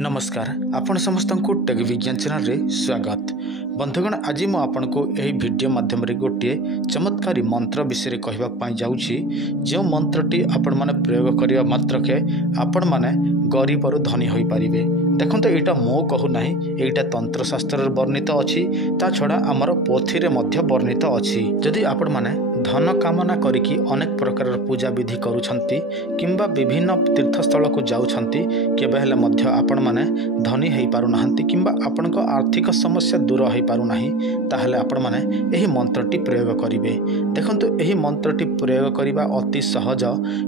नमस्कार आपण समस्त को टेक विज्ञान चैनल रे स्वागत। बंधुगण आज मु आपण को यही वीडियो माध्यम रे गोटे चमत्कारी मंत्र विषय रे कहबा पई जाउछि। जो मंत्रटी आपण माने प्रयोग करिया मात्रके आपण माने गरीब रु धनी होई परिबे। देखंतो एटा मो कहू नाही, एटा तंत्र शास्त्र रे वर्णित अछि, ता छडा हमर पोथी रे मध्य वर्णित अछि। जदि आपण माने धन कामना करिकी अनेक प्रकार पूजा विधि करूछंती किंबा विभिन्न तीर्थस्थल को जाउछंती, केबे हेले मध्य आपण माने धनी हेई पारु नाहंती किंबा आपण को आर्थिक समस्या दूर हेई पारु नाही, ताहले आपण माने एही मंत्रटी प्रयोग करिवे। देखंतु एही मंत्रटी प्रयोग करिबा अति सहज।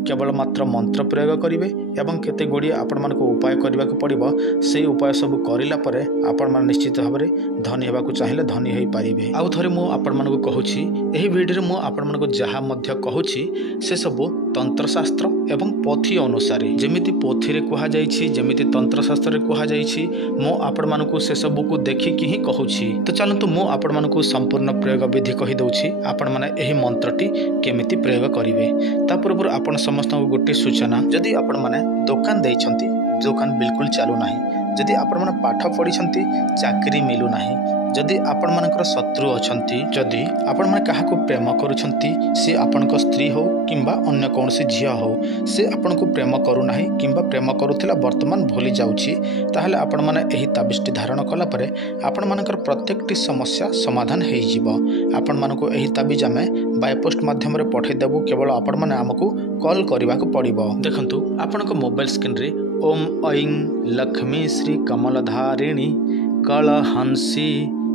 केवल मात्र मंत्र प्रयोग करिवे एवं केते गुडी आपण मान को उपाय करबा को पड़िबो। सेही उपाय सब करिला परे आपण मान निश्चित भाबरे धनी हेबा को चाहिले धनी हेई पारिबे। आउ थरे मु आपण मान को कहूछि, एही वीडियो रे मु आपण मान को जहा मध्य कहूछि से सब तंत्र शास्त्र एवं पोथी अनुसार जेमिति पोथी रे कहा जाइछि, जेमिति तंत्र शास्त्र रे कहा जाइछि, मो आपण मान को से सब को देखि कि ही कहूछि। तो चलंतु मो आपण मान को संपूर्ण प्रयोग विधि कहि दउछि, आपण माने एही मंत्रटी केमिति प्रयोग करिवे। ता पूर्व आपण समस्त को गोटे सूचना, जदि आपण माने दुकान दैछंती, दुकान बिल्कुल चालू नाही, जदि आपण माने पाठ पढिछंती चाकरी मिलु नाही, जदि आपण मानकर शत्रु अछंती, जदि आपण माने काहा को प्रेम करूछंती, से आपण को स्त्री हो किंबा अन्य कोनसी झिया हो, से आपण को प्रेम करू नाही किंबा प्रेम करूथिला वर्तमान भूली जाउछि, ताहले आपण माने एही ताबिष्टि धारण कला परे आपण मानकर प्रत्येकटी समस्या समाधान हेई जिवो। आपण मानको एही ताबिज आमे बाय पोस्ट माध्यम रे पठै देबु। केवल आपण माने हमकु कॉल करिबा को पड़िबो। देखंतु आपण को मोबाइल स्क्रीन रे ओम ऐं लक्ष्मी श्री कमलधारिणी कलहंसी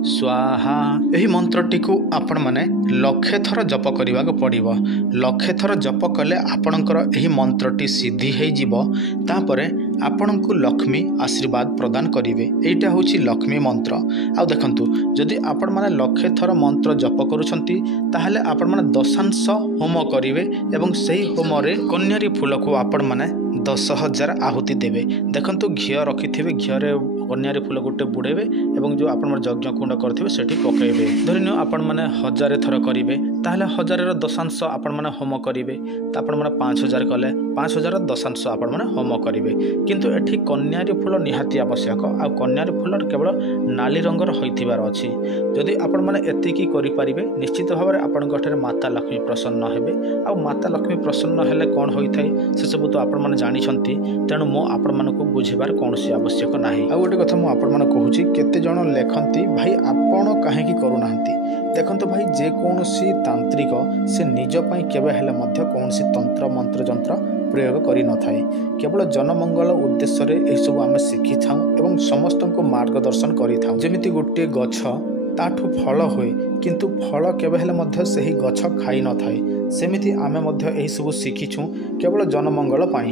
स्वाहा यही मंत्रटी को आपण माने लक्षे थर जप करने को पड़िबो। लक्षे थर जप कले आपणकर यही मंत्रटी सिद्धि हेई जिवो। तापरे आपण को लक्ष्मी आशीर्वाद प्रदान करिवे। एटा होची लक्ष्मी मंत्र। आ देखंतु जदि आपण माने लक्षे थर मंत्र जप करूछंती, ताहले आपण माने दशांश होम करिवे एवं सही होम रे कन्यारी फूल को आपण माने 10,000 आहुति देवे। देखंतु घिया रखिथिबे, घिया रे कन्यारी फूल गोटे बुड़ेबे एवं जो आपण यज्ञ कुंड करथिबे सेठी पकेइबे। धरिनियो आपण माने 1000 थर करिवे, ताहले 1000 रो दशांश आपण माने होम करिवे। ता आपण माने 5000 कले 5000 दशांश आपण माने होम करिवे। किंतु एठी कन्यारी फूल निहाती आवश्यक। आ कन्यारी फूल केवल नाली रंगर होइथिबार अछि। जदि आपण माने एतिकी करि परिबे, निश्चित भाबरे आपण गठरे माता लक्ष्मी प्रसन्न हेबे। आ माता लक्ष्मी प्रसन्न हेले कोन होइथाय से सब तो आपण माने जानिछंती, तेणु मो आपण मानको बुझिबार कोनोसी आवश्यक नाही। आ गोटे कथा मु आपण माने कहूछि, केते जण लेखंती भाई आपण काहे की करू नाहंती। देखंतु भाई जे कोनोसी तांत्रिक से निज पई केबे हेले मध्य कोनोसी तंत्र मंत्र जंत्र प्रयोग करि न थाए। केवल जनमंगल उद्देश्य रे एही सब आमे शिखि थाउ एवं समस्त को मार्गदर्शन करि थाउ। जेमिति गोटे गछ ताठु फल होए, किंतु फल केबे हेले मध्य सेही गछ खाइ न थाए, सेमिति आमे मध्य एही सब शिखिछु केवल जनमंगल पई।